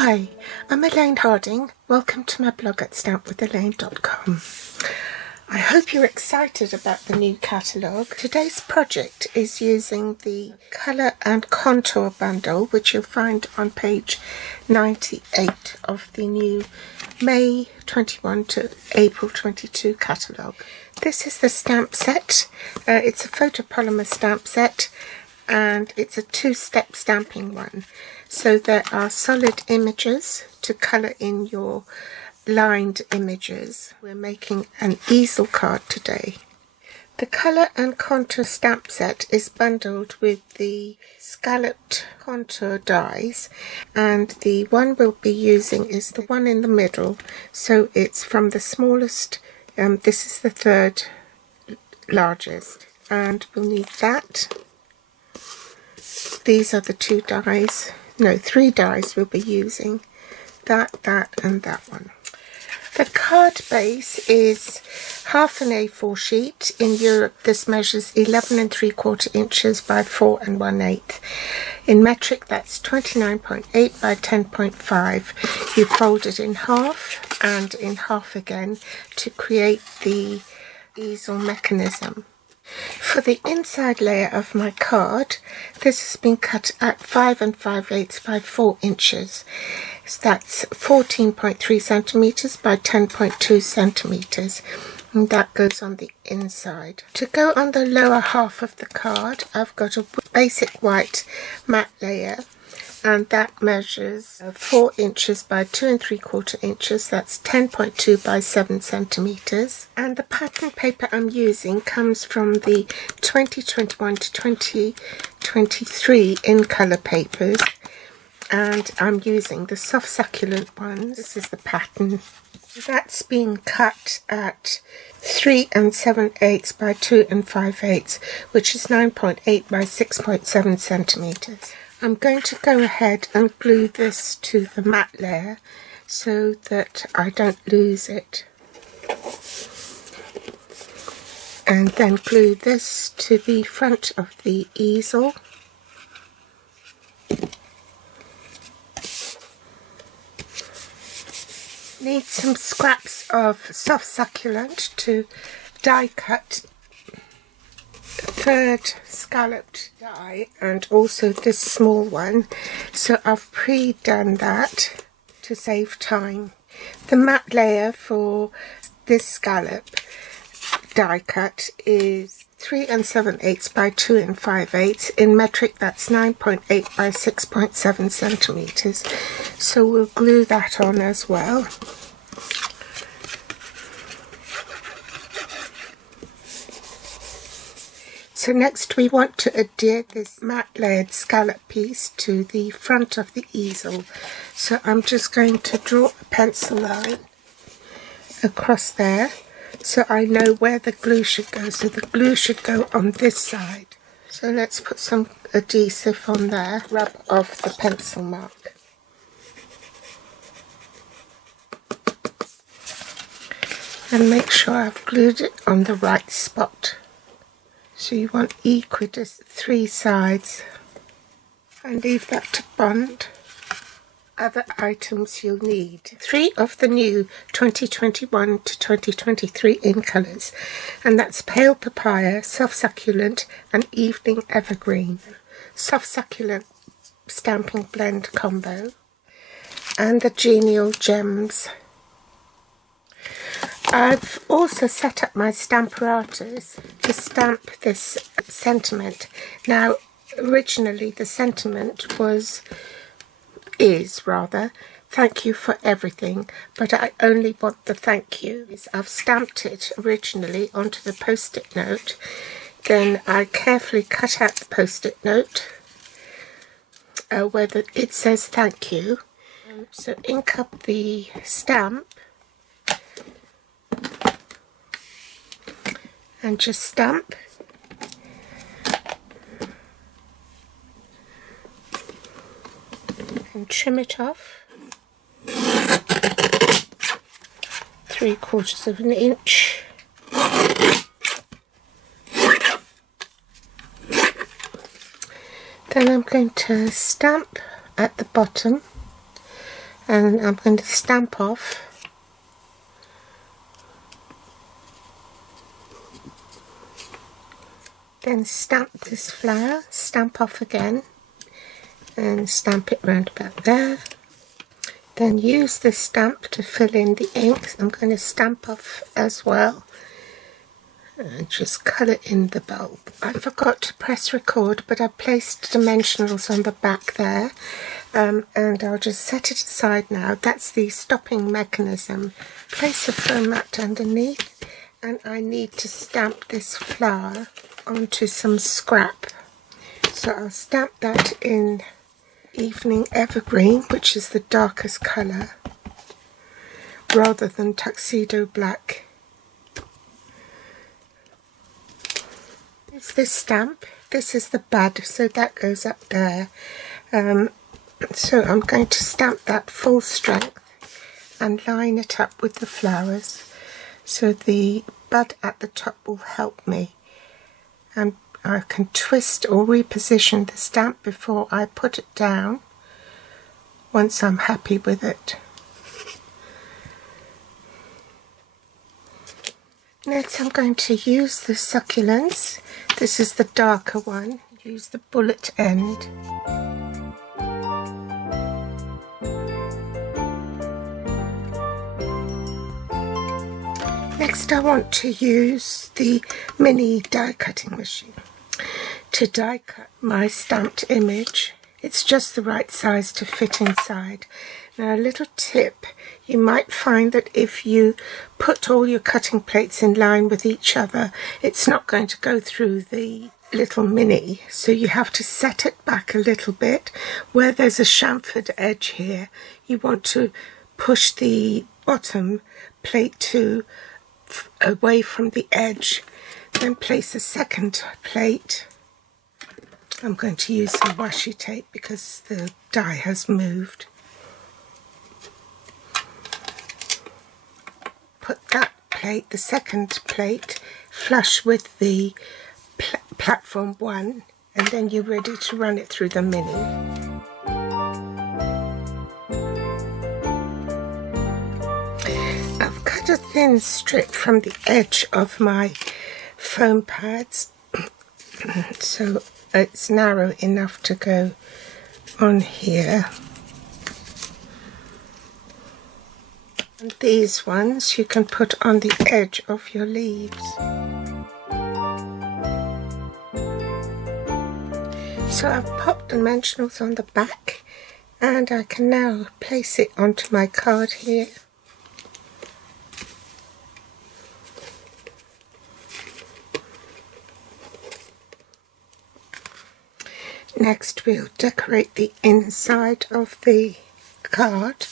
Hi, I'm Elaine Harding. Welcome to my blog at stampwithelaine.com. I hope you're excited about the new catalogue. Today's project is using the Colour and Contour bundle, which you'll find on page 98 of the new May 21 to April 22 catalogue. This is the stamp set. It's a photopolymer stamp set, and it's a two-step stamping one. So there are solid images to colour in your lined images. We're making an easel card today. The Colour and Contour stamp set is bundled with the scalloped contour dies, and the one we'll be using is the one in the middle. So it's from the smallest, this is the third largest, and we'll need that. These are the two dies. No, 3 dies we'll be using. That, and that one. The card base is half an A4 sheet. In Europe, this measures 11 3/4 inches by 4 1/8. In metric, that's 29.8 by 10.5. You fold it in half and in half again to create the easel mechanism. For the inside layer of my card, this has been cut at 5 5/8 by 4 inches. So that's 14.3 centimeters by 10.2 centimeters, and that goes on the inside. To go on the lower half of the card, I've got a basic white matte layer, and that measures 4 inches by 2 3/4 inches. That's 10.2 by 7 centimeters. And the pattern paper I'm using comes from the 2021 to 2023 in colour papers, and I'm using the soft succulent ones. This is the pattern. That's been cut at 3 7/8 by 2 5/8, which is 9.8 by 6.7 centimeters. I'm going to go ahead and glue this to the matte layer so that I don't lose it. And then glue this to the front of the easel. Need some scraps of soft succulent to die cut third scalloped die, and also this small one, so I've pre-done that to save time. The matte layer for this scallop die cut is 3 7/8 by 2 5/8. In metric, that's 9.8 by 6.7 centimeters. So we'll glue that on as well. So next we want to adhere this matte layered scallop piece to the front of the easel. So I'm just going to draw a pencil line across there so I know where the glue should go. So the glue should go on this side. So let's put some adhesive on there, rub off the pencil mark. And make sure I've glued it on the right spot. So you want equidistant 3 sides, and leave that to bond. Other items you'll need: 3 of the new 2021 to 2023 in colours, and that's pale papaya, soft succulent and evening evergreen. Soft succulent stamping blend combo, and the genial gems. I've also set up my Stamparatus to stamp this sentiment. Now, originally the sentiment is thank you for everything, but I only want the thank you. I've stamped it originally onto the post-it note, then I carefully cut out the post-it note where it says thank you. So ink up the stamp and just stamp. And trim it off 3/4 of an inch. Then I'm going to stamp at the bottom and I'm going to stamp off. Then stamp this flower, stamp off again, and stamp it round about there. Then use this stamp to fill in the ink. I'm going to stamp off as well and just colour in the bulb. I forgot to press record, but I placed dimensionals on the back there, and I'll just set it aside now. That's the stopping mechanism. Place a foam mat underneath, and I need to stamp this flower onto some scrap. So I'll stamp that in Evening Evergreen, which is the darkest colour, rather than Tuxedo Black. It's this stamp. This is the bud, so that goes up there. So I'm going to stamp that full strength and line it up with the flowers, so the bud at the top will help me. And I can twist or reposition the stamp before I put it down once I'm happy with it. Next I'm going to use the Succulents. This is the darker one. Use the bullet end. Next I want to use the mini die cutting machine to die cut my stamped image. It's just the right size to fit inside. Now, a little tip, you might find that if you put all your cutting plates in line with each other, it's not going to go through the little mini, so you have to set it back a little bit. Where there's a chamfered edge here, you want to push the bottom plate to away from the edge, then place a second plate. I'm going to use some washi tape because the die has moved. Put that plate, the second plate, flush with the platform one, and then you're ready to run it through the mini. I've cut a thin strip from the edge of my foam pads so it's narrow enough to go on here. And these ones you can put on the edge of your leaves. So I've popped dimensionals on the back, and I can now place it onto my card here. Next we'll decorate the inside of the card.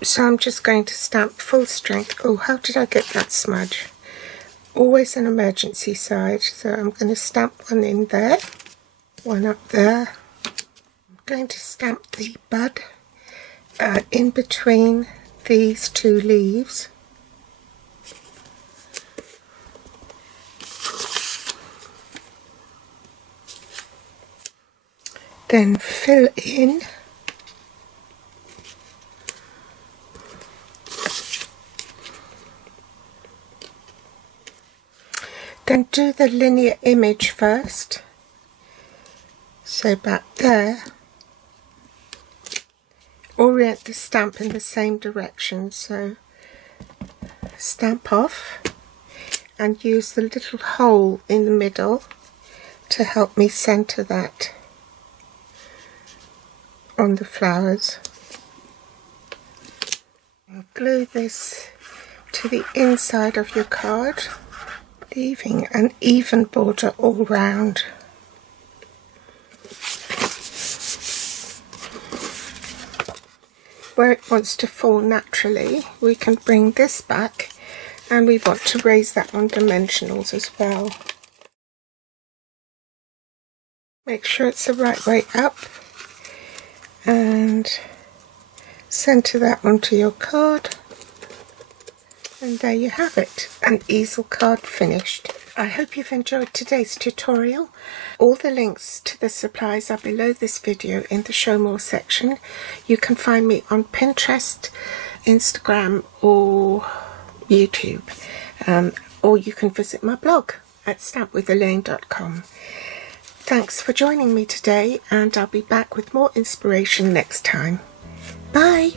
So I'm just going to stamp full strength. Oh, how did I get that smudge? Always an emergency side. So I'm going to stamp one in there, one up there. I'm going to stamp the bud in between these two leaves. Then fill in. Then do the linear image first. So back there. Orient the stamp in the same direction. So stamp off and use the little hole in the middle to help me center that on the flowers. I'll glue this to the inside of your card, leaving an even border all round. Where it wants to fall naturally, we can bring this back, and we want to raise that on dimensionals as well. Make sure it's the right way up, and center that onto your card And there you have it, an easel card finished. I hope you've enjoyed today's tutorial. All the links to the supplies are below this video in the Show More section. You can find me on Pinterest, Instagram or YouTube. Or you can visit my blog at stampwithelaine.com. Thanks for joining me today, and I'll be back with more inspiration next time. Bye!